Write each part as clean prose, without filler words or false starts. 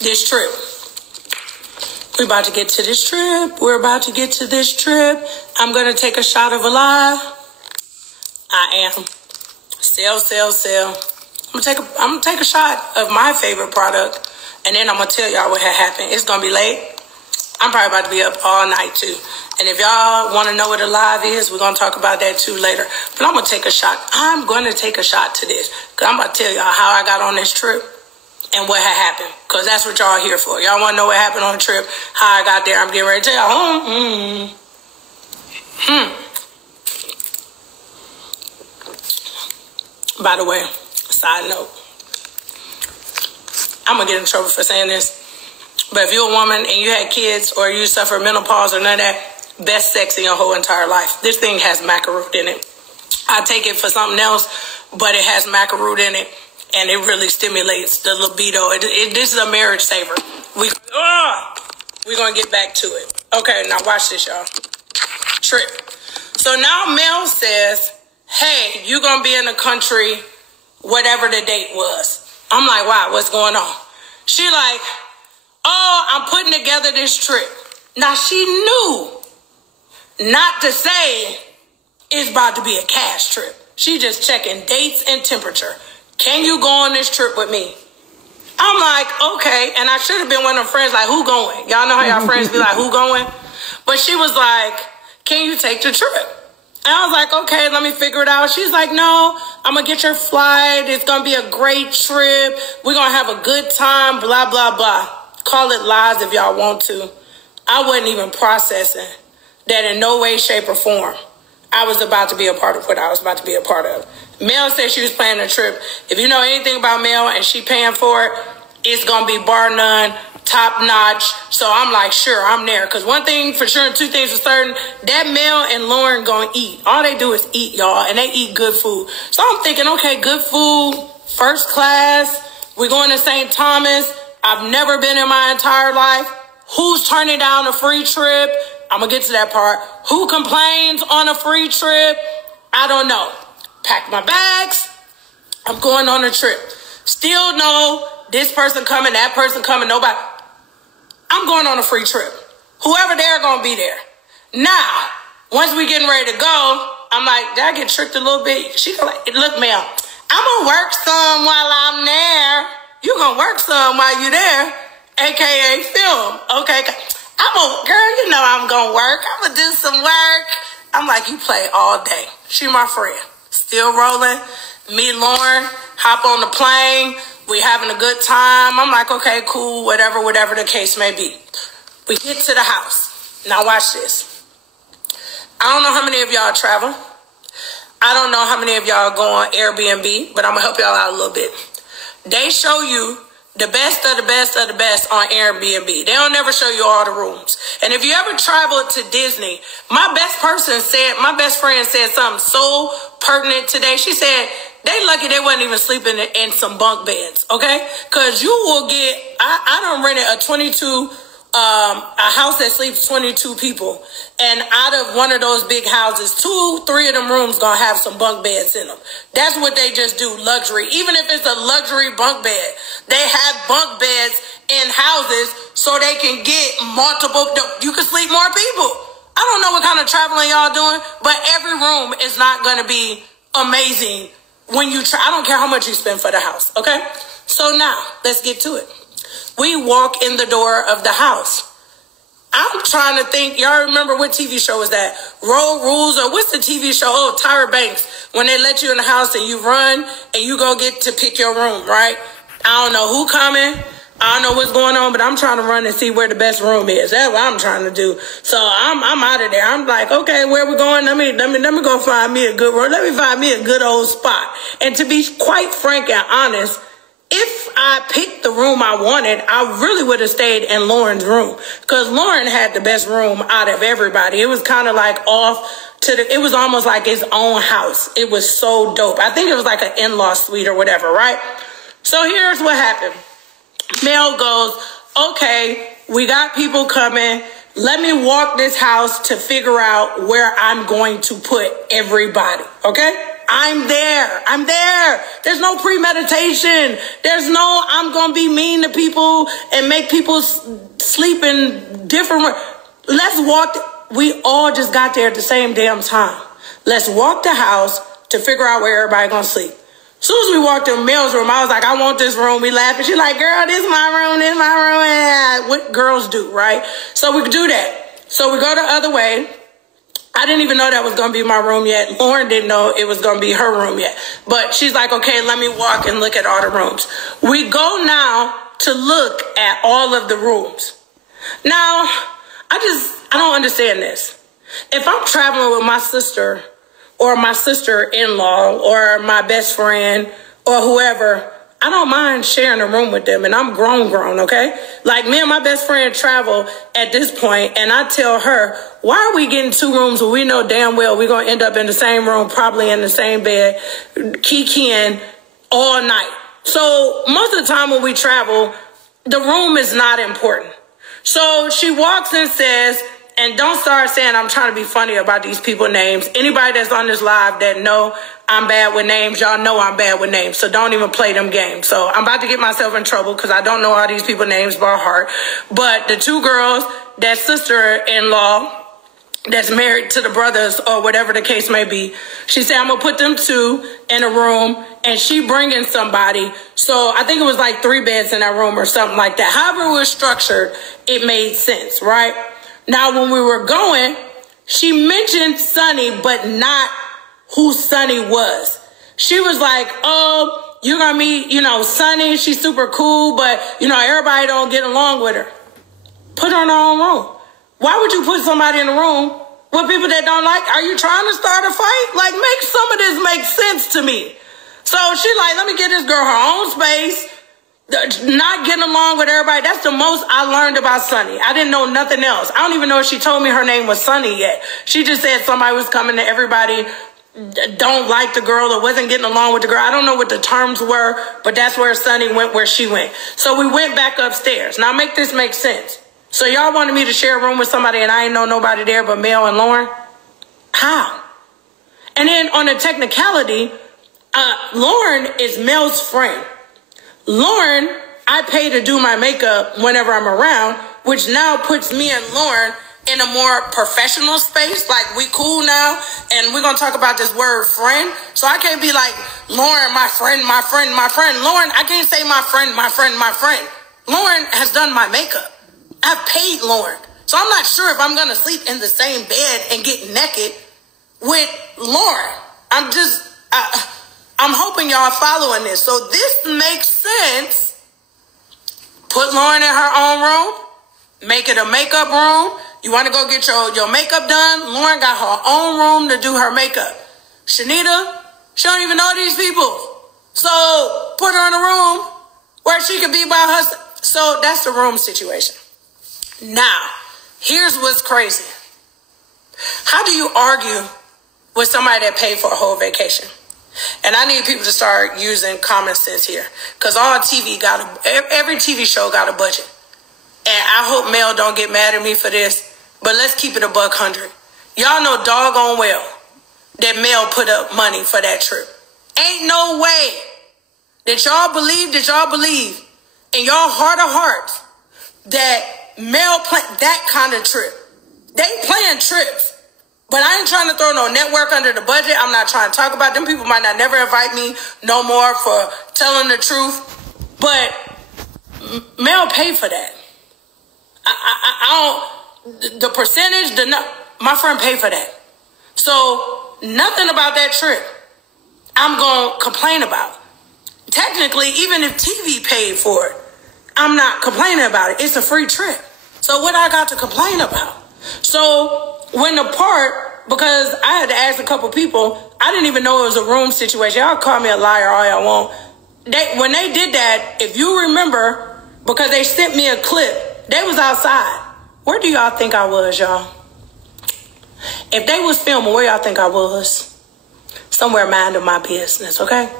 this trip. We're about to get to this trip. We're about to get to this trip. I'm going to take a shot of a lie. I am. Sell. I'm gonna take a shot of my favorite product, and then I'm gonna tell y'all what had happened. It's gonna be late. I'm probably about to be up all night too. And if y'all want to know what a live is, we're gonna talk about that too later. But I'm gonna take a shot. I'm gonna take a shot to this, because I'm about to tell y'all how I got on this trip and what had happened, because that's what y'all here for. Y'all want to know what happened on the trip, how I got there. I'm getting ready to tell y'all. By the way, side note, I'm going to get in trouble for saying this, but if you're a woman and you had kids or you suffer menopause or none of that, best sex in your whole entire life. This thing has maca root in it. I take it for something else, but it has maca root in it, and it really stimulates the libido. This is a marriage saver. We're going to get back to it. Okay, now watch this, y'all. Trip. So now Mel says, hey, you going to be in the country whatever the date was. I'm like, wow, what's going on? She like, oh, I'm putting together this trip. Now, she knew not to say it's about to be a cash trip. She just checking dates and temperature. Can you go on this trip with me? I'm like, okay. And I should have been one of them friends like, who going? Y'all know how y'all friends be like, who going? But she was like, can you take the trip? And I was like, okay, let me figure it out. She's like, no, I'm going to get your flight. It's going to be a great trip. We're going to have a good time, blah, blah, blah. Call it lies if y'all want to. I wasn't even processing that in no way, shape, or form I was about to be a part of what I was about to be a part of. Mel said she was planning a trip. If you know anything about Mel and she paying for it, it's going to be bar none, top notch. So I'm like, sure, I'm there. Because one thing for sure and two things for certain, that Mel and Lauren going to eat. All they do is eat, y'all, and they eat good food. So I'm thinking, okay, good food, first class. We're going to St. Thomas. I've never been in my entire life. Who's turning down a free trip? I'm going to get to that part. Who complains on a free trip? I don't know. Pack my bags. I'm going on a trip. Still know this person coming, that person coming, nobody. I'm going on a free trip. Whoever there going to be there. Now, once we getting ready to go, I'm like, did I get tricked a little bit? She go like, look, Mel, I'm going to work some while I'm there. You going to work some while you there, a.k.a. film. Okay. Girl, you know I'm going to work. I'm going to do some work. I'm like, you play all day. She my friend. Still rolling. Me, Lauren, hop on the plane. We having a good time. I'm like, okay, cool, whatever the case may be. We get to the house. Now watch this. I don't know how many of y'all travel. I don't know how many of y'all go on Airbnb, but I'm going to help y'all out a little bit. They show you the best of the best of the best on Airbnb. They don't never show you all the rooms. And if you ever traveled to Disney, my best friend said something so pertinent today. She said they lucky they wasn't even sleeping in some bunk beds, okay? Because you will get, I done rented a house that sleeps 22 people. And out of one of those big houses, 2-3 of them rooms gonna have some bunk beds in them. That's what they just do, luxury. Even if it's a luxury bunk bed, they have bunk beds in houses so they can get multiple, you can sleep more people. I don't know what kind of traveling y'all doing, but every room is not gonna be amazing when you try. I don't care how much you spend for the house, okay? So now, let's get to it. We walk in the door of the house. I'm trying to think, y'all remember what TV show was that? Road Rules, or what's the TV show? Oh, Tyra Banks. When they let you in the house and you run and you go get to pick your room, right? I don't know who coming. I don't know what's going on, but I'm trying to run and see where the best room is. That's what I'm trying to do. So I'm out of there. I'm like, okay, where we going? Let me go find me a good room. Let me find me a good old spot. And to be quite frank and honest, if I picked the room I wanted, I really would have stayed in Lauren's room, because Lauren had the best room out of everybody. It was kind of like it was almost like his own house. It was so dope. I think it was like an in-law suite or whatever, right? So here's what happened. Mel goes, okay, we got people coming. Let me walk this house to figure out where I'm going to put everybody, okay? I'm there. I'm there. There's no premeditation. There's no, I'm going to be mean to people and make people sleep in different. Let's walk. We all just got there at the same damn time. Let's walk the house to figure out where everybody going to sleep. As soon as we walked in Mel's room, I was like, I want this room. We laughing. She's like, girl, this is my room. This is my room. Yeah. What girls do, right? So we could do that. So we go the other way. I didn't even know that was going to be my room yet. Lauren didn't know it was going to be her room yet. But she's like, okay, let me walk and look at all the rooms. We go now to look at all of the rooms. Now, I don't understand this. If I'm traveling with my sister or my sister-in-law or my best friend or whoever, I don't mind sharing a room with them. And I'm grown, okay? Like me and my best friend travel at this point, and I tell her, why are we getting 2 rooms when we know damn well we're going to end up in the same room, probably in the same bed, kikiing all night? So most of the time when we travel, the room is not important. So she walks and says, and don't start saying I'm trying to be funny about these people's names. Anybody that's on this live that know I'm bad with names, y'all know I'm bad with names. So don't even play them games. So I'm about to get myself in trouble because I don't know all these people's names by heart. But the 2 girls, that sister-in-law that's married to the brothers or whatever the case may be, she said, I'm going to put them 2 in a room and she bringing somebody. So I think it was like 3 beds in that room or something like that. However it was structured, it made sense, right? Now, when we were going, she mentioned Sonny, but not who Sonny was. She was like, oh, you're going to meet, Sonny. She's super cool, but, everybody don't get along with her. Put her in her own room. Why would you put somebody in a room with people that don't like? Are you trying to start a fight? Like, make some of this make sense to me. So she's like, let me get this girl her own space. Not getting along with everybody. That's the most I learned about Sunny. I didn't know nothing else. I don't even know if she told me her name was Sunny yet. She just said somebody was coming to everybody don't like the girl or wasn't getting along with the girl. I don't know what the terms were, but that's where Sunny went, where she went. So we went back upstairs. Now make this make sense. So y'all wanted me to share a room with somebody and I ain't know nobody there but Mel and Lauren? How? And then on the technicality, Lauren is Mel's friend. Lauren, I pay to do my makeup whenever I'm around, which now puts me and Lauren in a more professional space. Like, we cool now, and we're going to talk about this word friend. So I can't be like, Lauren, my friend, my friend, my friend. Lauren, I can't say my friend, my friend, my friend. Lauren has done my makeup. I've paid Lauren. So I'm not sure if I'm going to sleep in the same bed and get naked with Lauren. I'm hoping y'all following this. So this makes sense. Put Lauren in her own room. Make it a makeup room. You want to go get your makeup done? Lauren got her own room to do her makeup. Chanita, she don't even know these people. So put her in a room where she could be by herself. So that's the room situation. Now, here's what's crazy. How do you argue with somebody that paid for a whole vacation? And I need people to start using common sense here. Because every TV show got a budget. And I hope Mel don't get mad at me for this. But let's keep it $100. Y'all know doggone well that Mel put up money for that trip. Ain't no way that y'all believe in y'all heart of hearts that Mel planned that kind of trip. They plan trips. But I ain't trying to throw no network under the budget. I'm not trying to talk about them. People might not never invite me no more for telling the truth. But Mel paid for that. The percentage, my friend paid for that. So nothing about that trip I'm going to complain about. Technically, even if TV paid for it, I'm not complaining about it. It's a free trip. So what I got to complain about? So when the part, because I had to ask a couple people, I didn't even know it was a room situation. Y'all call me a liar all y'all want. When they did that, if you remember, because they sent me a clip, they was outside. Where do y'all think I was, y'all? If they was filming, where y'all think I was? Somewhere minding my business, okay?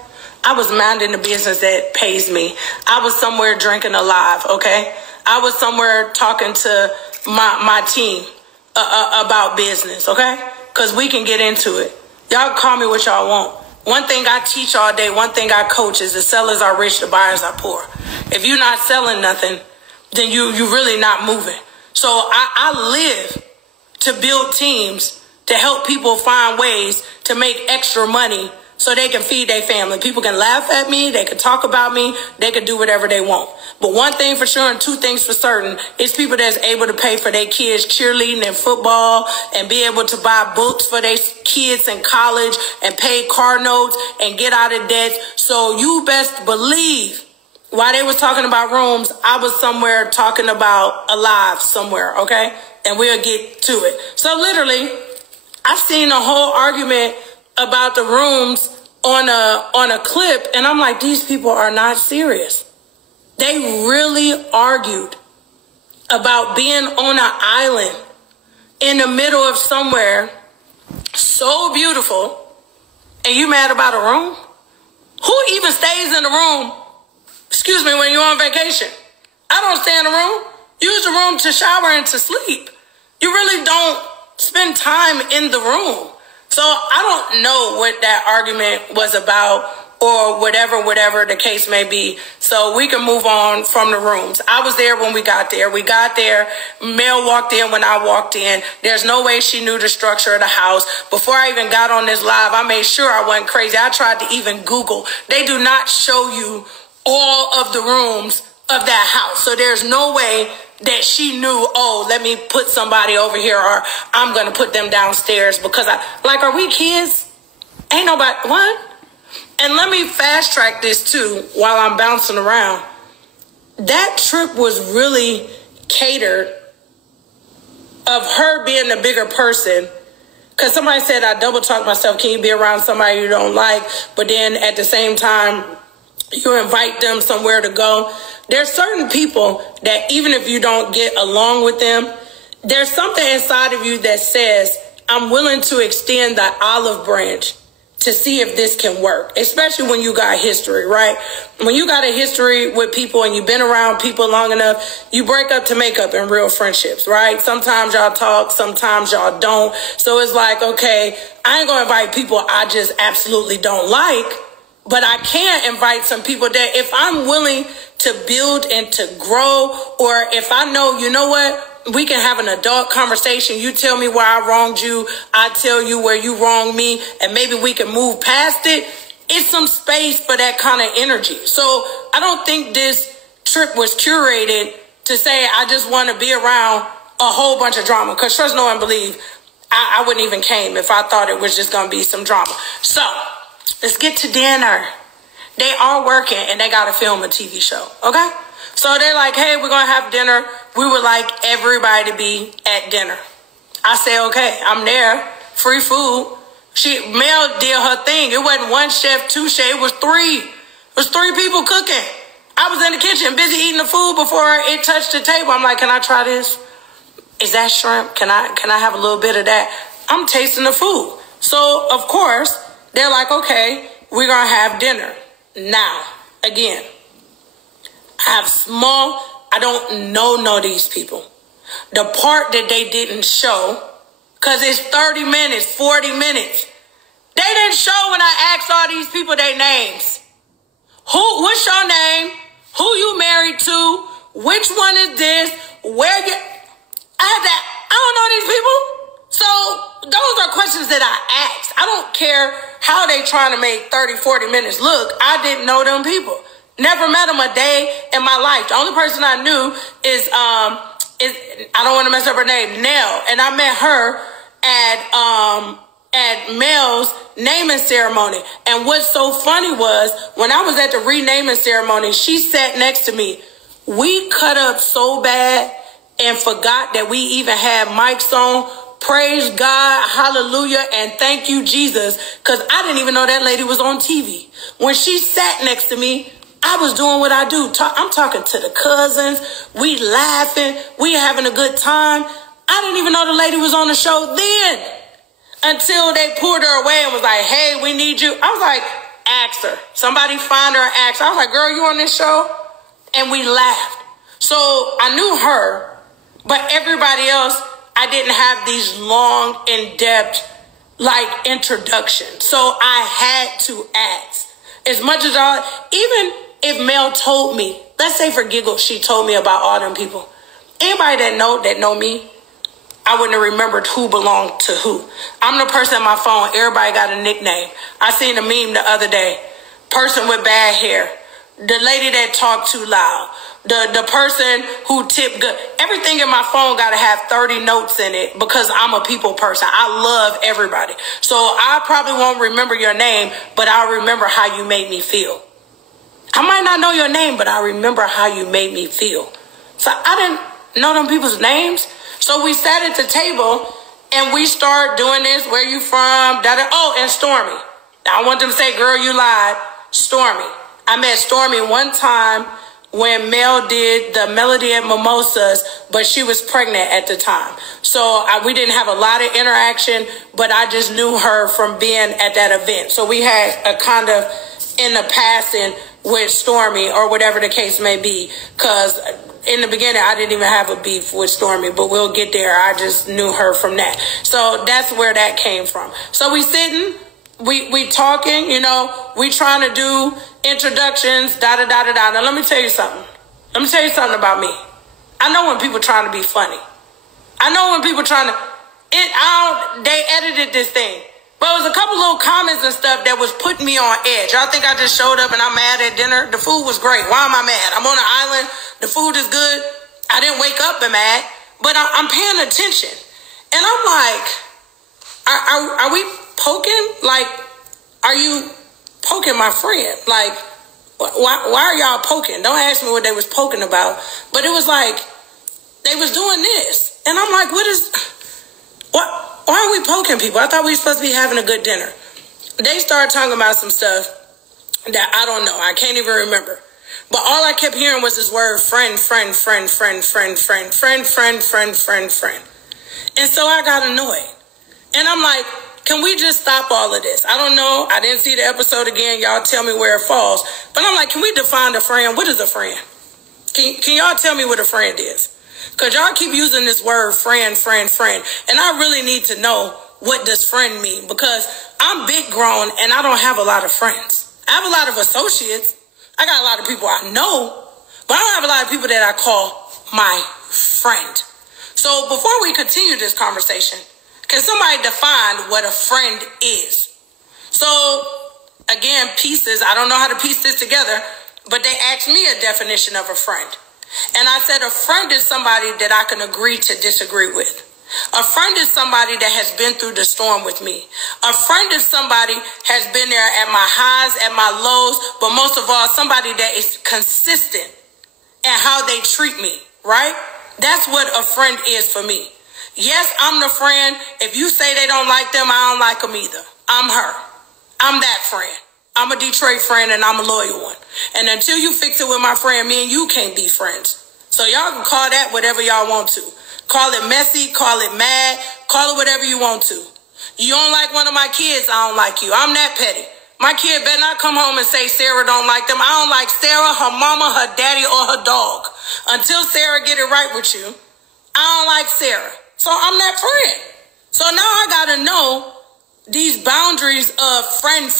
I was minding the business that pays me. I was somewhere drinking alive, okay? I was somewhere talking to my team about business, okay? Because we can get into it. Y'all call me what y'all want. One thing I teach all day, one thing I coach is the sellers are rich, the buyers are poor. If you're not selling nothing, then you really not moving. So I live to build teams to help people find ways to make extra money so they can feed their family. People can laugh at me, they can talk about me, they can do whatever they want. But one thing for sure and two things for certain is people that's able to pay for their kids cheerleading and football and be able to buy books for their kids in college and pay car notes and get out of debt. So you best believe while they was talking about rooms, I was somewhere talking about alive somewhere, okay? And we'll get to it. So literally, I've seen a whole argument about the rooms on a clip, and I'm like, these people are not serious. They really argued about being on an island in the middle of somewhere so beautiful, and you mad about a room? Who even stays in the room, excuse me, when you're on vacation? I don't stay in the room. Use the room to shower and to sleep. You really don't spend time in the room. So I don't know what that argument was about or whatever the case may be. So we can move on from the rooms. I was there when we got there. We got there. Mel walked in when I walked in. There's no way she knew the structure of the house. Before I even got on this live, I made sure I wasn't crazy. I tried to even Google. They do not show you all of the rooms of that house. So there's no way that she knew, oh, let me put somebody over here or I'm going to put them downstairs because are we kids? Ain't nobody, what? And let me fast track this too while I'm bouncing around. That trip was really catered of her being the bigger person. Because somebody said I double talk myself. Can you be around somebody you don't like? But then at the same time, you invite them somewhere to go. There's certain people that even if you don't get along with them, there's something inside of you that says, I'm willing to extend the olive branch to see if this can work, especially when you got history, right? When you got a history with people and you've been around people long enough, you break up to make up in real friendships, right? Sometimes y'all talk, sometimes y'all don't. So it's like, okay, I ain't gonna invite people I just absolutely don't like, but I can invite some people that if I'm willing to build and to grow, or if I know, you know what, we can have an adult conversation. You tell me where I wronged you. I tell you where you wronged me. And maybe we can move past it. It's some space for that kind of energy. So I don't think this trip was curated to say I just want to be around a whole bunch of drama. Because trust no one believe I wouldn't even came if I thought it was just going to be some drama. So let's get to dinner. They are working and they got to film a TV show. Okay? So they're like, hey, we're going to have dinner. We would like everybody to be at dinner. I say, okay, I'm there. Free food. Mel did her thing. It wasn't one chef, two chefs. It was three. It was three people cooking. I was in the kitchen busy eating the food before it touched the table. I'm like, can I try this? Is that shrimp? Can I have a little bit of that? I'm tasting the food. So, of course, they're like, okay, we're going to have dinner. Now, again, I don't know these people. The part that they didn't show, because it's 30 minutes, 40 minutes. They didn't show when I asked all these people their names. What's your name? Who you married to? Which one is this? I don't know these people. So those are questions that I asked. I don't care how they trying to make 30, 40 minutes look. I didn't know them people. Never met them a day in my life. The only person I knew is I don't want to mess up her name, Nell. And I met her at Mel's naming ceremony. And what's so funny was when I was at the renaming ceremony, she sat next to me. We cut up so bad and forgot that we even had mics on. Praise God, hallelujah, and thank you, Jesus. Because I didn't even know that lady was on TV. When she sat next to me, I was doing what I do. I'm talking to the cousins. We laughing. We having a good time. I didn't even know the lady was on the show then until they pulled her away and was like, hey, we need you. I was like, ask her. Somebody find her and ask her. I was like, girl, you on this show? And we laughed. So I knew her, but everybody else, I didn't have these long, in-depth, like introduction. So I had to ask. As much as even if Mel told me, let's say for giggles, she told me about all them people. Anybody that know me, I wouldn't have remembered who belonged to who. I'm the person on my phone. Everybody got a nickname. I seen a meme the other day. Person with bad hair. The lady that talked too loud. The person who tipped good. Everything in my phone got to have 30 notes in it because I'm a people person. I love everybody. So I probably won't remember your name, but I'll remember how you made me feel. I might not know your name, but I remember how you made me feel. So I didn't know them people's names. So we sat at the table and we start doing this. Where you from? Oh, and Stormy. I want them to say, girl, you lied. Stormy. I met Stormy one time when Mel did the Melody at Mimosas, but she was pregnant at the time. So we didn't have a lot of interaction, but I just knew her from being at that event. So we had a kind of in the passing with Stormy or whatever the case may be. Because in the beginning, I didn't even have a beef with Stormy, but we'll get there. I just knew her from that. So that's where that came from. So we sitting. We talking, you know, we trying to do introductions, da-da-da-da-da. Now, let me tell you something. Let me tell you something about me. I know when people trying to be funny. I know when people trying to, they edited this thing. But it was a couple little comments and stuff that was putting me on edge. Y'all think I just showed up and I'm mad at dinner? The food was great. Why am I mad? I'm on an island. The food is good. I didn't wake up and mad, but I'm paying attention. And I'm like, are we poking? Like, are you poking my friend? Like, why are y'all poking? Don't ask me what they was poking about. But it was like, they was doing this. And I'm like, why are we poking people? I thought we were supposed to be having a good dinner. They started talking about some stuff that I don't know. I can't even remember. But all I kept hearing was this word, friend, friend, friend, friend, friend, friend, friend, friend, friend, friend, friend. And so I got annoyed. And I'm like, can we just stop all of this? I don't know. I didn't see the episode again. Y'all tell me where it falls. But I'm like, can we define a friend? What is a friend? Can y'all tell me what a friend is? Because y'all keep using this word friend, friend, friend. And I really need to know, what does friend mean? Because I'm big grown and I don't have a lot of friends. I have a lot of associates. I got a lot of people I know. But I don't have a lot of people that I call my friend. So before we continue this conversation, can somebody define what a friend is? So, again, pieces. I don't know how to piece this together, but they asked me a definition of a friend. And I said a friend is somebody that I can agree to disagree with. A friend is somebody that has been through the storm with me. A friend is somebody has been there at my highs, at my lows, but most of all, somebody that is consistent in how they treat me, right? That's what a friend is for me. Yes, I'm the friend. If you say they don't like them, I don't like them either. I'm her. I'm that friend. I'm a Detroit friend and I'm a loyal one. And until you fix it with my friend, me and you can't be friends. So y'all can call that whatever y'all want to. Call it messy, call it mad, call it whatever you want to. You don't like one of my kids, I don't like you. I'm that petty. My kid better not come home and say Sarah don't like them. I don't like Sarah, her mama, her daddy, or her dog. Until Sarah get it right with you, I don't like Sarah. So I'm that friend. So now I gotta know these boundaries of friend.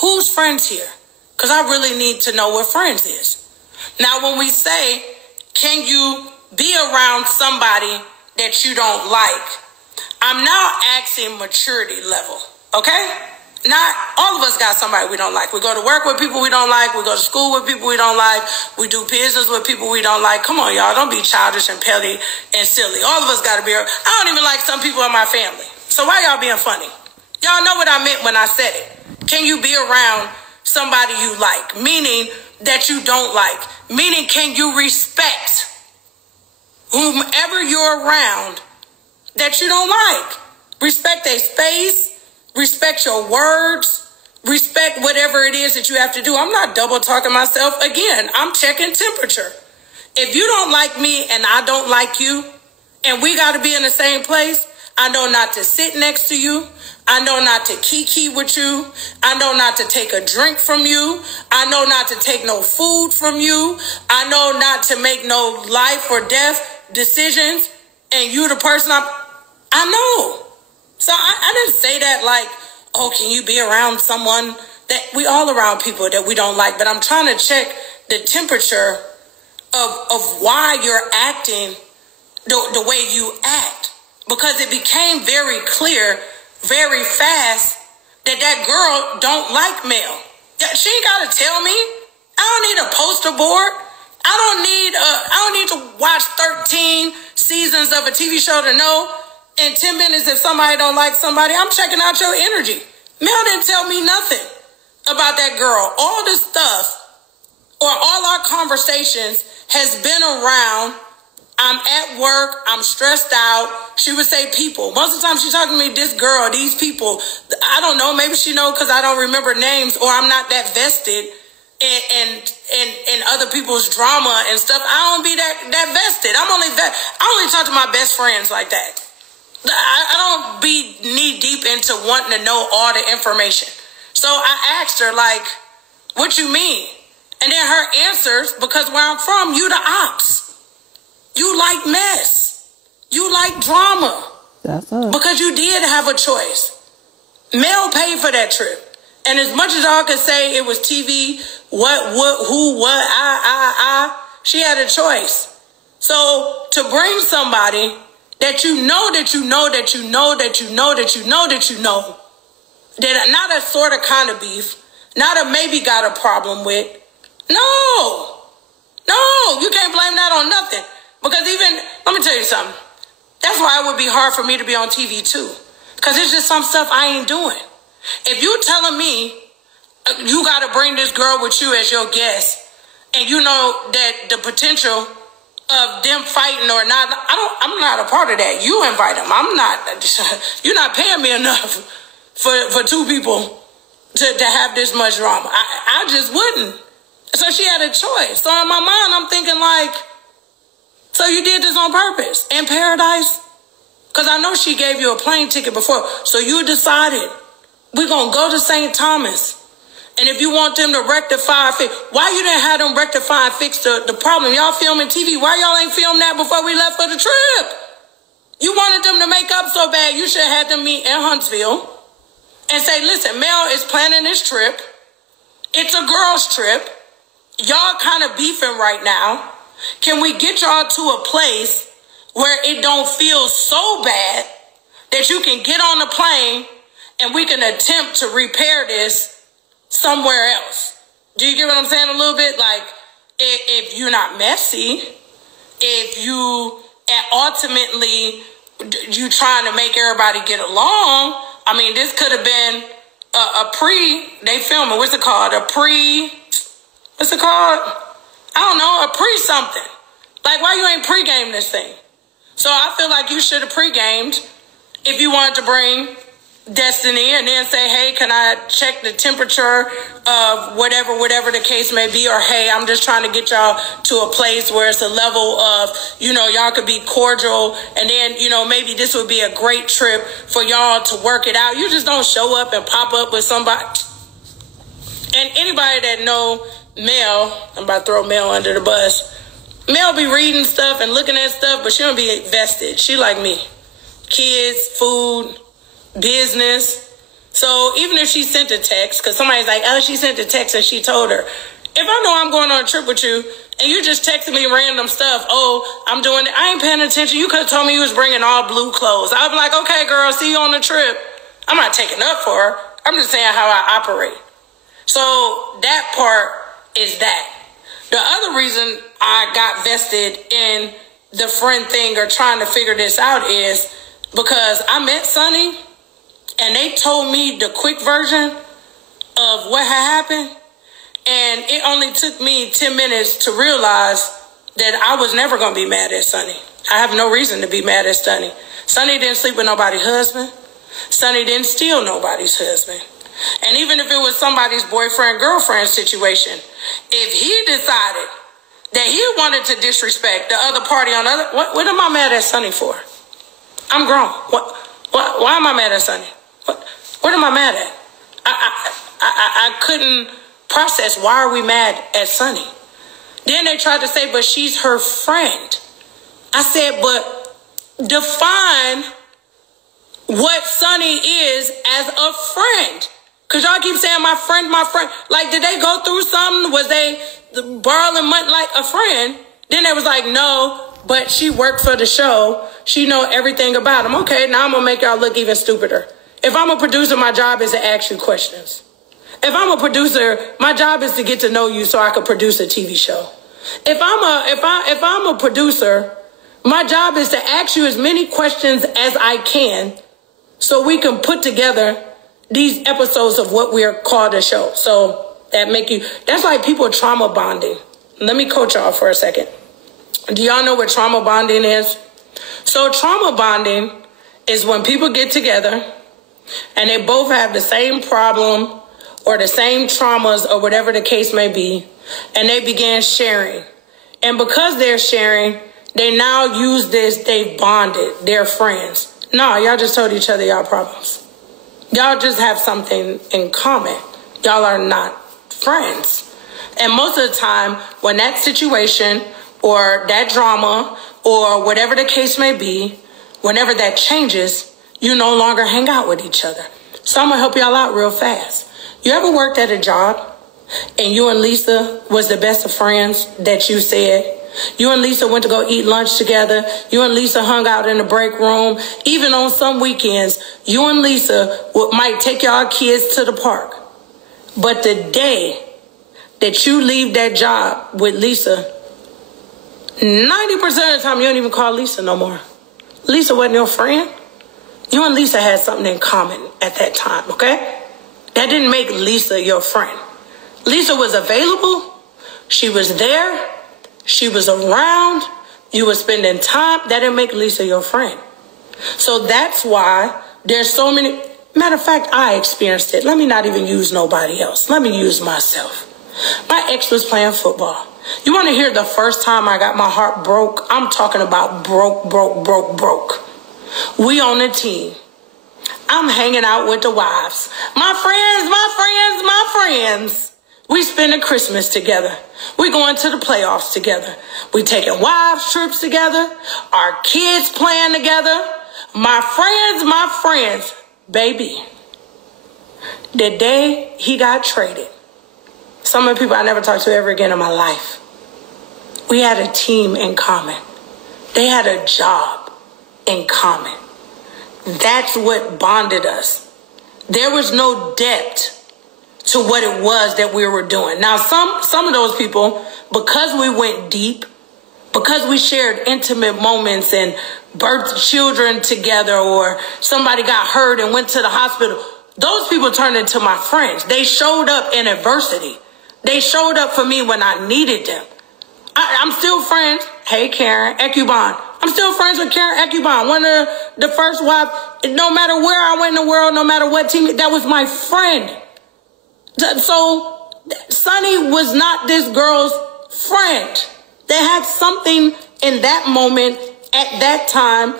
Who's friends here? Because I really need to know what friends is. Now, when we say, can you be around somebody that you don't like? I'm now asking maturity level, okay? Not all of us got somebody we don't like. We go to work with people we don't like. We go to school with people we don't like. We do business with people we don't like. Come on, y'all. Don't be childish and petty and silly. All of us got to be. I don't even like some people in my family. So why y'all being funny? Y'all know what I meant when I said it. Can you be around somebody you like? Meaning that you don't like. Meaning, can you respect whomever you're around that you don't like? Respect their space. Respect your words. Respect whatever it is that you have to do. I'm not double talking myself. Again, I'm checking temperature. If you don't like me and I don't like you, and we got to be in the same place, I know not to sit next to you. I know not to kiki with you. I know not to take a drink from you. I know not to take no food from you. I know not to make no life or death decisions. And you the person I know. So I didn't say that like, oh, can you be around someone that we all around people that we don't like? But I'm trying to check the temperature of why you're acting the way you act. Because it became very clear very fast that girl don't like Mel. She ain't got to tell me. I don't need a poster board. I don't need to watch 13 seasons of a TV show to know in 10 minutes if somebody don't like somebody. I'm checking out your energy. Mel didn't tell me nothing about that girl. All this stuff or all our conversations has been around. I'm at work. I'm stressed out. She would say people. Most of the time she's talking to me, this girl, these people. I don't know. Maybe she know because I don't remember names or I'm not that vested in other people's drama and stuff. I don't be that vested. I only talk to my best friends like that. I don't be knee deep into wanting to know all the information. So I asked her, like, what you mean? And then her answers, because where I'm from, you the ops. You like mess. You like drama. That's us. Because you did have a choice. Mel paid for that trip. And as much as y'all could say it was TV, she had a choice. So to bring somebody that you know, that not a sort of kind of beef, not a maybe got a problem with. No, you can't blame that on nothing. Because even, let me tell you something. That's why it would be hard for me to be on TV too. Because it's just some stuff I ain't doing. If you telling me you got to bring this girl with you as your guest, and you know that the potential of them fighting or not, I'm not a part of that. You invite them. You're not paying me enough for two people to have this much drama. I just wouldn't. So she had a choice. So in my mind, I'm thinking like, so you did this on purpose in paradise? Because I know she gave you a plane ticket before. So you decided, we're going to go to St. Thomas. And if you want them to rectify, why you didn't have them rectify and fix the problem? Y'all filming TV. Why y'all ain't filmed that before we left for the trip? You wanted them to make up so bad, you should have had them meet in Huntsville and say, listen, Mel is planning this trip. It's a girl's trip. Y'all kind of beefing right now. Can we get y'all to a place where it don't feel so bad that you can get on the plane and we can attempt to repair this somewhere else? Do you get what I'm saying a little bit? Like, if you're not messy, if you ultimately you trying to make everybody get along, I mean, this could have been they filming, what's it called? What's it called? I don't know, a pre-something. Like, why you ain't pre-game this thing? So I feel like you should have pre-gamed if you wanted to bring Destiny and then say, hey, can I check the temperature of whatever the case may be? Or, hey, I'm just trying to get y'all to a place where it's a level of, y'all could be cordial. And then, maybe this would be a great trip for y'all to work it out. You just don't show up and pop up with somebody. And anybody that know Mel, I'm about to throw Mel under the bus. Mel be reading stuff and looking at stuff, but she don't be vested. She like me. Kids, food, business. So even if she sent a text, because somebody's like, oh, she sent a text and she told her. If I know I'm going on a trip with you and you just texting me random stuff, oh, I'm doing it, I ain't paying attention. You could have told me you was bringing all blue clothes. I'd be like, okay, girl, see you on the trip. I'm not taking up for her. I'm just saying how I operate. So that part is that. The other reason I got vested in the friend thing or trying to figure this out is because I met Sonny and they told me the quick version of what had happened. And it only took me 10 minutes to realize that I was never going to be mad at Sonny. I have no reason to be mad at Sonny. Sonny didn't sleep with nobody's husband. Sonny didn't steal nobody's husband. And even if it was somebody's boyfriend-girlfriend situation, if he decided that he wanted to disrespect the other party on the other, what am I mad at Sonny for? I'm grown. Why am I mad at Sonny? What am I mad at? I couldn't process why are we mad at Sonny. Then they tried to say, but she's her friend. I said, but define what Sonny is as a friend. Because y'all keep saying my friend, my friend. Like, did they go through something? Was they borrowing money like a friend? Then they was like, no, but she worked for the show. She know everything about him. Okay, now I'm going to make y'all look even stupider. If I'm a producer, my job is to ask you questions. If I'm a producer, my job is to get to know you so I can produce a TV show. If I'm a producer, my job is to ask you as many questions as I can so we can put together these episodes of what we're called a show. So that's like people trauma bonding. Let me coach y'all for a second. Do y'all know what trauma bonding is? So trauma bonding is when people get together and they both have the same problem or the same traumas or whatever the case may be, and they began sharing. And because they're sharing, they now use this, they bonded, they're friends. No, y'all just told each other y'all problems. Y'all just have something in common. Y'all are not friends. And most of the time, when that situation or that drama or whatever the case may be, whenever that changes, you no longer hang out with each other. So I'm going to help y'all out real fast. You ever worked at a job and you and Lisa was the best of friends that you said? You and Lisa went to go eat lunch together. You and Lisa hung out in the break room. Even on some weekends, you and Lisa might take y'all kids to the park. But the day that you leave that job with Lisa, 90% of the time you don't even call Lisa no more. Lisa wasn't your friend. You and Lisa had something in common at that time, okay? That didn't make Lisa your friend. Lisa was available. She was there. She was around. You were spending time. That didn't make Lisa your friend. So that's why there's so many. Matter of fact, I experienced it. Let me not even use nobody else. Let me use myself. My ex was playing football. You want to hear the first time I got my heart broke? I'm talking about broke. We on a team. I'm hanging out with the wives. My friends. We spending Christmas together. We going to the playoffs together. We taking wives trips together. Our kids playing together. My friends. Baby, the day he got traded, some of the people I never talked to ever again in my life, we had a team in common. They had a job in common. That's what bonded us. There was no depth to what it was that we were doing. Now, some of those people, because we went deep, because we shared intimate moments and birthed children together, or somebody got hurt and went to the hospital, those people turned into my friends. They showed up in adversity. They showed up for me when I needed them. I'm still friends. Hey, Karen Ecubon. I'm still friends with Karen Ecubon, one of the first wives. No matter where I went in the world, no matter what team, that was my friend. So Sonny was not this girl's friend. They had something in that moment at that time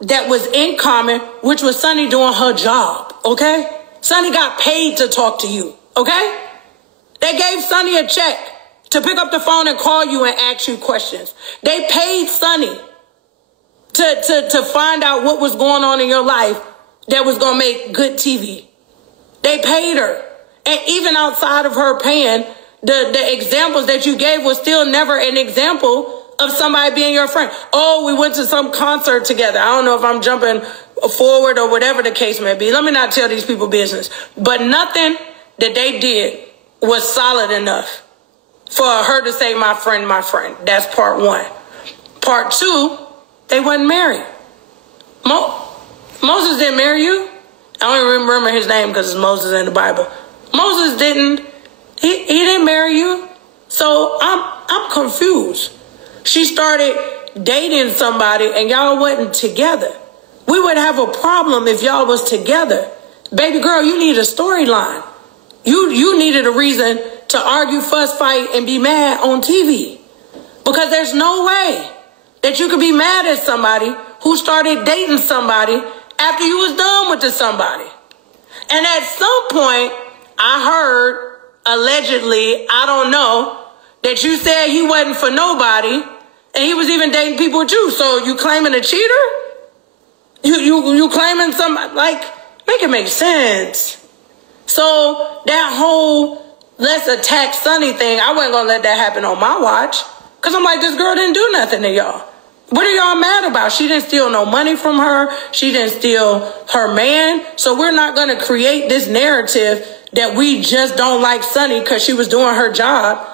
that was in common, which was Sonny doing her job, okay? Sonny got paid to talk to you, okay? They gave Sonny a check to pick up the phone and call you and ask you questions. They paid Sonny to find out what was going on in your life that was going to make good TV. They paid her. And even outside of her paying, the examples that you gave was still never an example of somebody being your friend. Oh, we went to some concert together. I don't know if I'm jumping forward or whatever the case may be. Let me not tell these people business. But nothing that they did was solid enough for her to say, my friend, my friend. That's part one. Part two, they wasn't married. Moses didn't marry you. I don't even remember his name because it's Moses in the Bible. Moses didn't. He didn't marry you. So I'm confused. She started dating somebody and y'all wasn't together. We would have a problem if y'all was together. Baby girl, you need a storyline. You needed a reason to argue, fuss, fight, and be mad on TV. Because there's no way that you could be mad at somebody who started dating somebody after you was done with the somebody. And at some point, I heard, allegedly, I don't know, that you said he wasn't for nobody, and he was even dating people with you. So you claiming a cheater? You claiming somebody, like, make it make sense. So that whole let's attack Sunny thing, I wasn't going to let that happen on my watch. Because I'm like, this girl didn't do nothing to y'all. What are y'all mad about? She didn't steal no money from her. She didn't steal her man. So we're not going to create this narrative that we just don't like Sunny because she was doing her job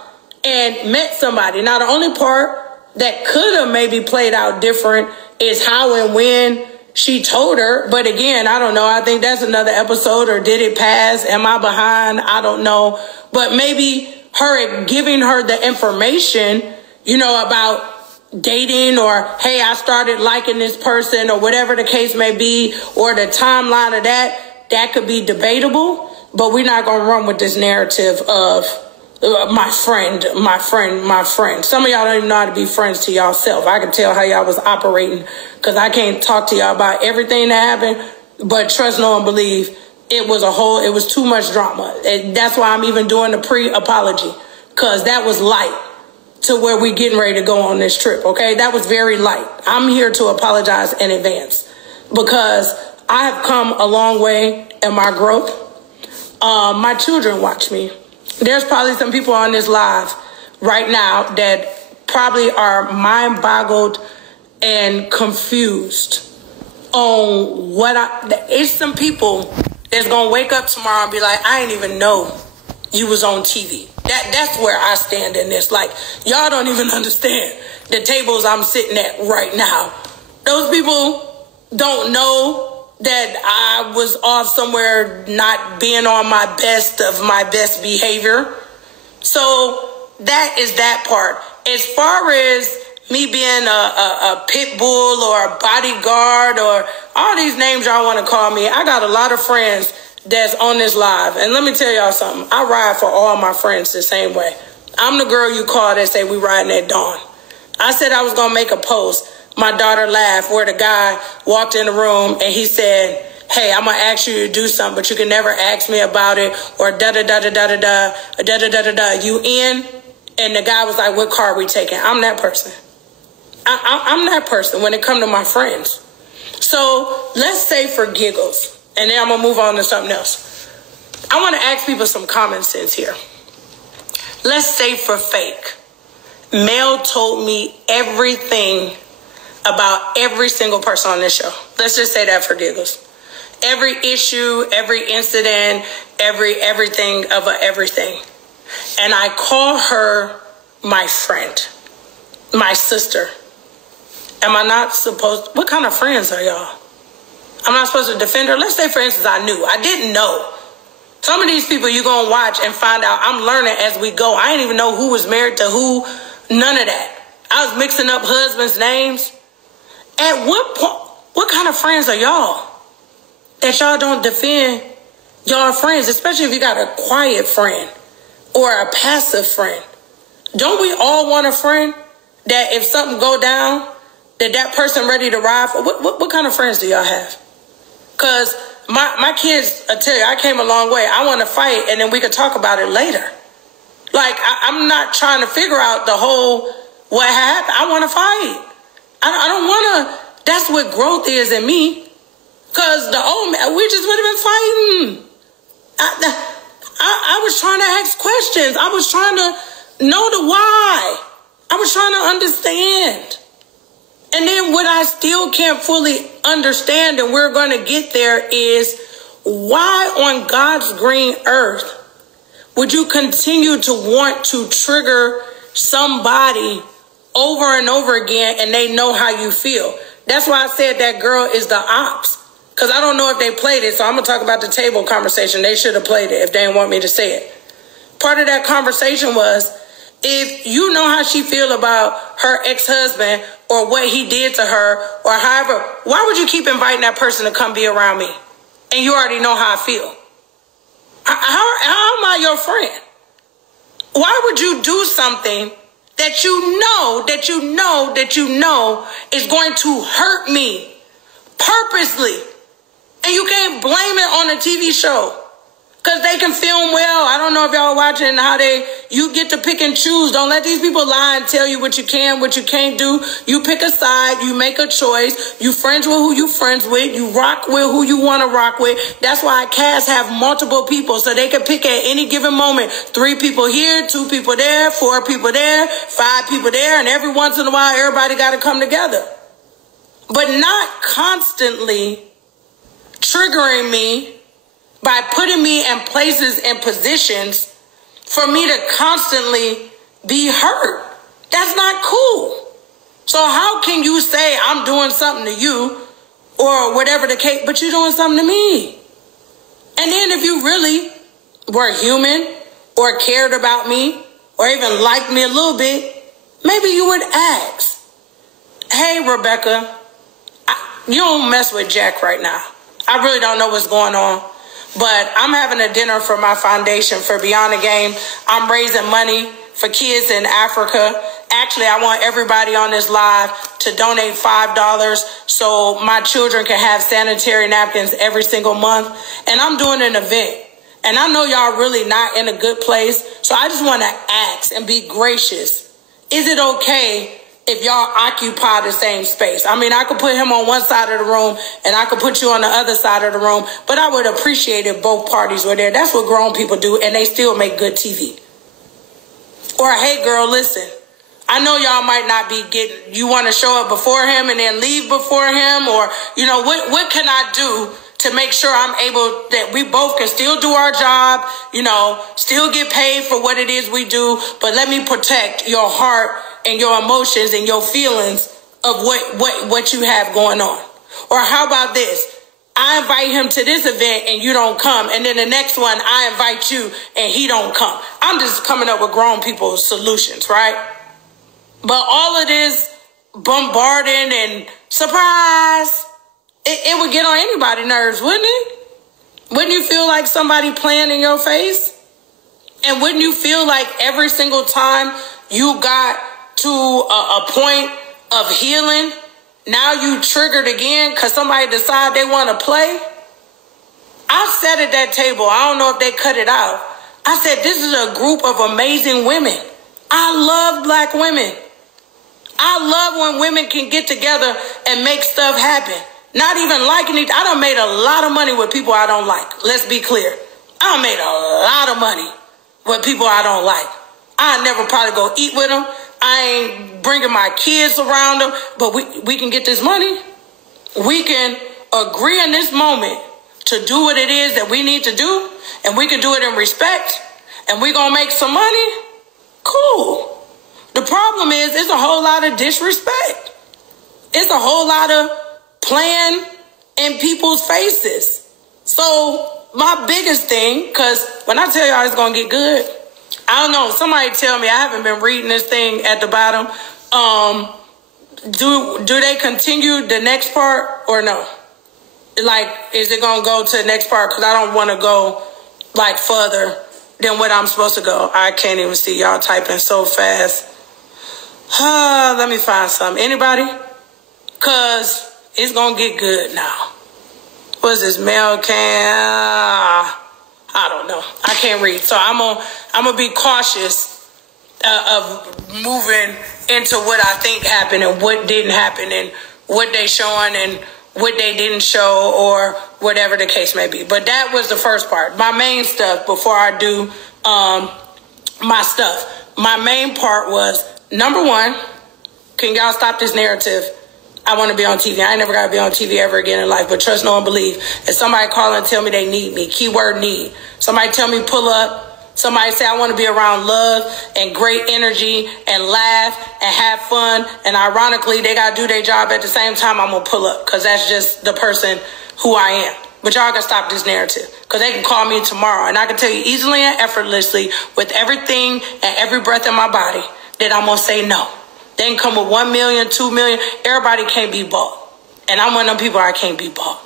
and met somebody. Now, the only part that could have maybe played out different is how and when she told her. But again, I don't know. I think that's another episode. Or did it pass? Am I behind? I don't know. But maybe her giving her the information, about dating, or, hey, I started liking this person, or whatever the case may be, or the timeline of that could be debatable. But we're not going to run with this narrative of my friend. Some of y'all don't even know how to be friends to y'allself. I can tell how y'all was operating because I can't talk to y'all about everything that happened. But trust, know, and believe, it was too much drama. And that's why I'm even doing the pre-apology, because that was light to where we getting ready to go on this trip. Okay, that was very light. I'm here to apologize in advance because I have come a long way in my growth. My children watch me. There's probably some people on this live right now that probably are mind boggled and confused on it's some people that's going to wake up tomorrow and be like, I didn't even know you was on TV. That's where I stand in this. Like, y'all don't even understand the tables I'm sitting at right now. Those people don't know that I was off somewhere not being on my best behavior. So that is that part. As far as me being a pit bull or a bodyguard or all these names y'all want to call me, I got a lot of friends that's on this live. And let me tell y'all something. I ride for all my friends the same way. I'm the girl you call that say we riding at dawn. I said I was going to make a post. My daughter laughed where the guy walked in the room and he said, hey, I'm going to ask you to do something, but you can never ask me about it, or da-da-da-da-da-da-da, you in? And the guy was like, what car we taking? I'm that person. I'm that person when it comes to my friends. So let's say for giggles, and then I'm going to move on to something else. I want to ask people some common sense here. Let's say for fake. Mel told me everything about every single person on this show. Let's just say that for giggles. Every issue, every incident, everything of everything. And I call her my friend, my sister. Am I not supposed, what kind of friends are y'all? I'm not supposed to defend her? Let's say, for instance, I didn't know. Some of these people you're going to watch and find out. I'm learning as we go. I didn't even know who was married to who, none of that. I was mixing up husbands' names. At what point, what kind of friends are y'all that y'all don't defend y'all friends, especially if you got a quiet friend or a passive friend? Don't we all want a friend that if something go down, that person ready to ride for? What kind of friends do y'all have? Because my kids, I tell you, I came a long way. I want to fight, and then we could talk about it later. Like, I'm not trying to figure out the whole what happened. I want to fight. I don't want to. That's what growth is in me. Because the old man, we just would have been fighting. I was trying to ask questions. I was trying to know the why. I was trying to understand. And then what I still can't fully understand, and we're going to get there, is why on God's green earth would you continue to want to trigger somebody over and over again and they know how you feel? That's why I said that girl is the ops. Because I don't know if they played it, so I'm going to talk about the table conversation. They should have played it if they didn't want me to say it. Part of that conversation was, if you know how she feel about her ex-husband or what he did to her or however, why would you keep inviting that person to come be around me? And you already know how I feel. How am I your friend? Why would you do something that you know is going to hurt me purposely? And you can't blame it on a TV show. Because they can film well. I don't know if y'all watching how you get to pick and choose. Don't let these people lie and tell you what you can, what you can't do. You pick a side, you make a choice. You friends with who you friends with. You rock with who you want to rock with. That's why casts have multiple people so they can pick at any given moment. 3 people here, 2 people there, 4 people there, 5 people there. And every once in a while, everybody got to come together. But not constantly triggering me by putting me in places and positions for me to constantly be hurt. That's not cool. So how can you say I'm doing something to you or whatever the case, but you're doing something to me? And then if you really were human or cared about me or even liked me a little bit, maybe you would ask, hey, Rebecca, you don't mess with Jack right now. I really don't know what's going on. But I'm having a dinner for my foundation for Beyond the Game. I'm raising money for kids in Africa. Actually, I want everybody on this live to donate $5 so my children can have sanitary napkins every single month. And I'm doing an event. And I know y'all really not in a good place. So I just want to ask and be gracious. Is it okay if y'all occupy the same space? I mean, I could put him on one side of the room and I could put you on the other side of the room, but I would appreciate if both parties were there. That's what grown people do, and they still make good TV. Or, hey, girl, listen, I know y'all might not be you want to show up before him and then leave before him, or, what can I do to make sure I'm able that we both can still do our job, still get paid for what it is we do, but let me protect your heart and your emotions and your feelings of what you have going on. Or how about this? I invite him to this event and you don't come. And then the next one, I invite you and he don't come. I'm just coming up with grown people's solutions, right? But all of this bombarding and surprise, it would get on anybody's nerves, wouldn't it? Wouldn't you feel like somebody playing in your face? And wouldn't you feel like every single time you got to a point of healing, now you triggered again because somebody decided they want to play? I said at that table, I don't know if they cut it out, I said this is a group of amazing women. I love black women. I love when women can get together and make stuff happen. Not even liking it. I done made a lot of money with people I don't like. Let's be clear. I done made a lot of money with people I don't like. I never probably go eat with them. I ain't bringing my kids around them, but we can get this money. We can agree in this moment to do what it is that we need to do, and we can do it in respect, and we're going to make some money. Cool. The problem is it's a whole lot of disrespect. It's a whole lot of playing in people's faces. So my biggest thing, because when I tell y'all it's going to get good, I don't know. Somebody tell me, I haven't been reading this thing at the bottom. Do they continue the next part or no? Like, is it going to go to the next part? Because I don't want to go like further than what I'm supposed to go. I can't even see y'all typing so fast. Let me find something. Anybody? Because it's going to get good now. What's this? Mail can... I don't know. I can't read. So I'm gonna be cautious of moving into what I think happened and what didn't happen and what they showing and what they didn't show or whatever the case may be. But that was the first part. My main stuff before I do my stuff. My main part was, number one, can y'all stop this narrative? I want to be on TV. I ain't never got to be on TV ever again in life, but trust, know, and believe. If somebody call and tell me they need me, keyword need. Somebody tell me pull up. Somebody say I want to be around love and great energy and laugh and have fun. And ironically, they got to do their job at the same time. I'm going to pull up because that's just the person who I am. But y'all can stop this narrative because they can call me tomorrow. And I can tell you easily and effortlessly with everything and every breath in my body that I'm going to say no. They can come with 1 million, 2 million. Everybody can't be bought. And I'm one of them people I can't be bought.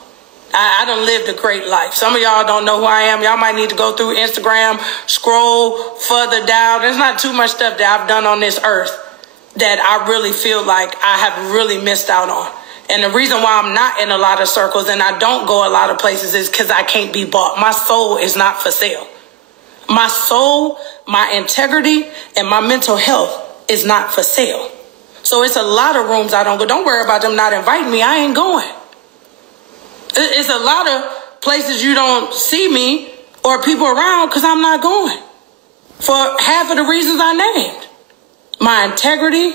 I done lived a great life. Some of y'all don't know who I am. Y'all might need to go through Instagram, scroll further down. There's not too much stuff that I've done on this earth that I really feel like I have really missed out on. And the reason why I'm not in a lot of circles and I don't go a lot of places is because I can't be bought. My soul is not for sale. My soul, my integrity, and my mental health is not for sale. So it's a lot of rooms I don't go. Don't worry about them not inviting me. I ain't going. It's a lot of places you don't see me or people around because I'm not going. For half of the reasons I named. My integrity,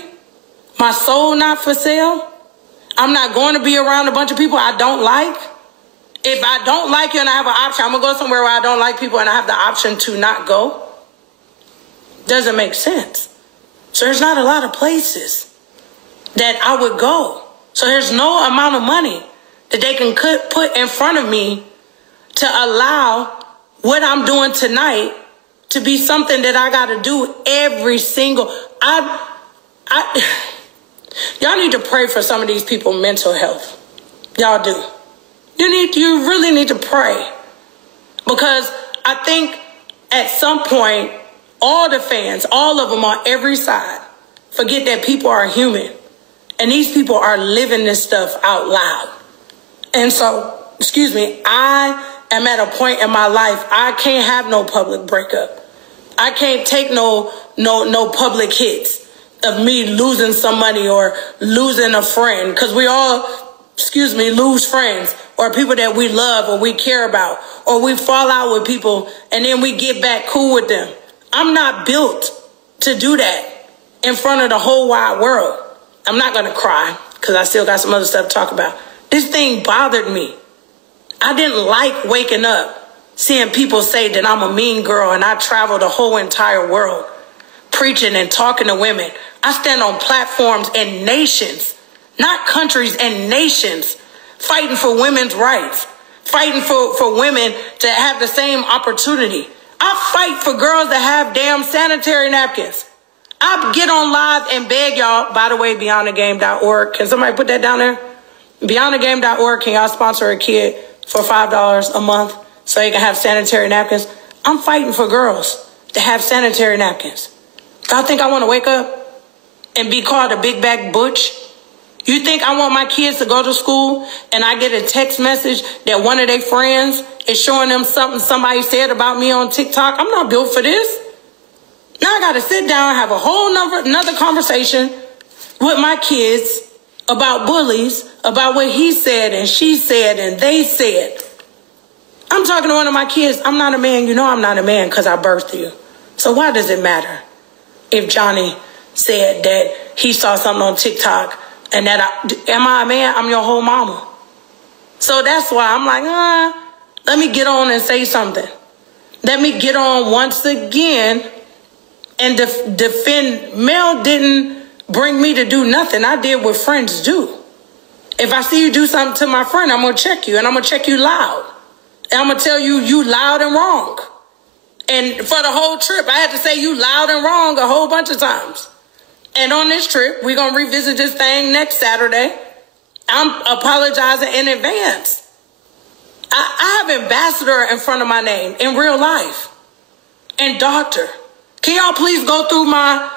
my soul not for sale. I'm not going to be around a bunch of people I don't like. If I don't like you and I have an option, I'm going to go somewhere where I don't like people and I have the option to not go. Doesn't make sense. So there's not a lot of places that I would go. So there's no amount of money that they can put in front of me to allow what I'm doing tonight to be something that I got to do every single... Y'all need to pray for some of these people's mental health. Y'all do. You really need to pray. Because I think at some point, all the fans, all of them on every side, forget that people are human. And these people are living this stuff out loud. And so, excuse me, I am at a point in my life, I can't have no public breakup. I can't take no public hits of me losing somebody or losing a friend. Because we all, lose friends or people that we love or we care about. Or we fall out with people and then we get back cool with them. I'm not built to do that in front of the whole wide world. I'm not going to cry because I still got some other stuff to talk about. This thing bothered me. I didn't like waking up seeing people say that I'm a mean girl and I travel the whole entire world preaching and talking to women. I stand on platforms in nations, not countries, and nations, fighting for women's rights, fighting for women to have the same opportunity. I fight for girls that have damn sanitary napkins. I get on live and beg y'all, by the way, beyondthegame.org. Can somebody put that down there? Beyondthegame.org, can y'all sponsor a kid for $5 a month so they can have sanitary napkins? I'm fighting for girls to have sanitary napkins. Y'all think I want to wake up and be called a big back butch? You think I want my kids to go to school and I get a text message that one of their friends is showing them something somebody said about me on TikTok? I'm not built for this. Now I got to sit down and have a whole another conversation with my kids about bullies, about what he said and she said and they said. I'm talking to one of my kids. I'm not a man. You know I'm not a man because I birthed you. So why does it matter if Johnny said that he saw something on TikTok and that am I a man? I'm your whole mama. So that's why I'm like, let me get on and say something. Let me get on once again and defend. Mel didn't bring me to do nothing. I did what friends do. If I see you do something to my friend, I'm going to check you, and I'm going to check you loud. And I'm going to tell you, you loud and wrong. And for the whole trip, I had to say you loud and wrong a whole bunch of times. And on this trip, we're going to revisit this thing next Saturday. I'm apologizing in advance. I have ambassador in front of my name in real life. And doctor. Can y'all please go through my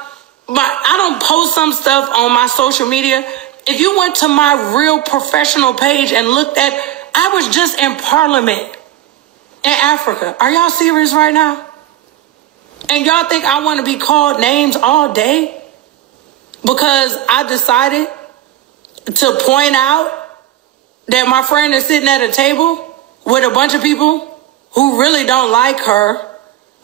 I don't post some stuff on my social media. If you went to my real professional page and looked at, I was just in Parliament in Africa. Are y'all serious right now? And y'all think I want to be called names all day? Because I decided to point out that my friend is sitting at a table with a bunch of people who really don't like her,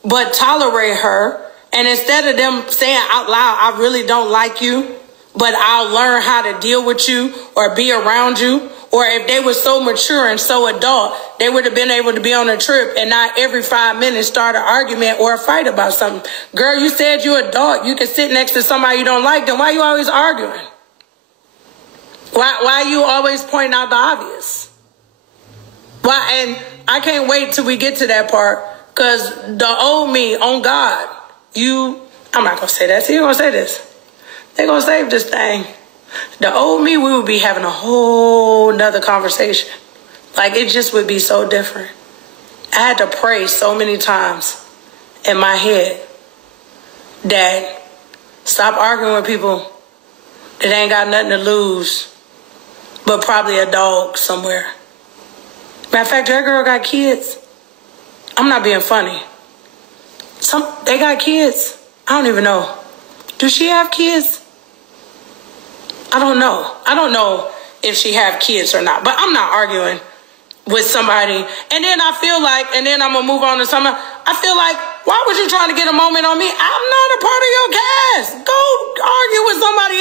but tolerate her. And instead of them saying out loud, I really don't like you, but I'll learn how to deal with you or be around you. Or if they were so mature and so adult, they would have been able to be on a trip and not every 5 minutes start an argument or a fight about something. Girl, you said you're adult. You can sit next to somebody you don't like. Then why are you always arguing? Why are you always pointing out the obvious? Why? And I can't wait till we get to that part, because the old me, on God, I'm not going to say that. See, you're going to say this. They're going to save this thing. The old me, we would be having a whole nother conversation. Like, it just would be so different. I had to pray so many times in my head that stop arguing with people that ain't got nothing to lose but probably a dog somewhere. Matter of fact, that girl got kids. I'm not being funny. They got kids. I don't even know. Do she have kids? I don't know. I don't know if she have kids or not. But I'm not arguing with somebody. And then I feel like, and then I'm going to move on to something. I feel like, why was you trying to get a moment on me? I'm not a part of your cast. Go argue with somebody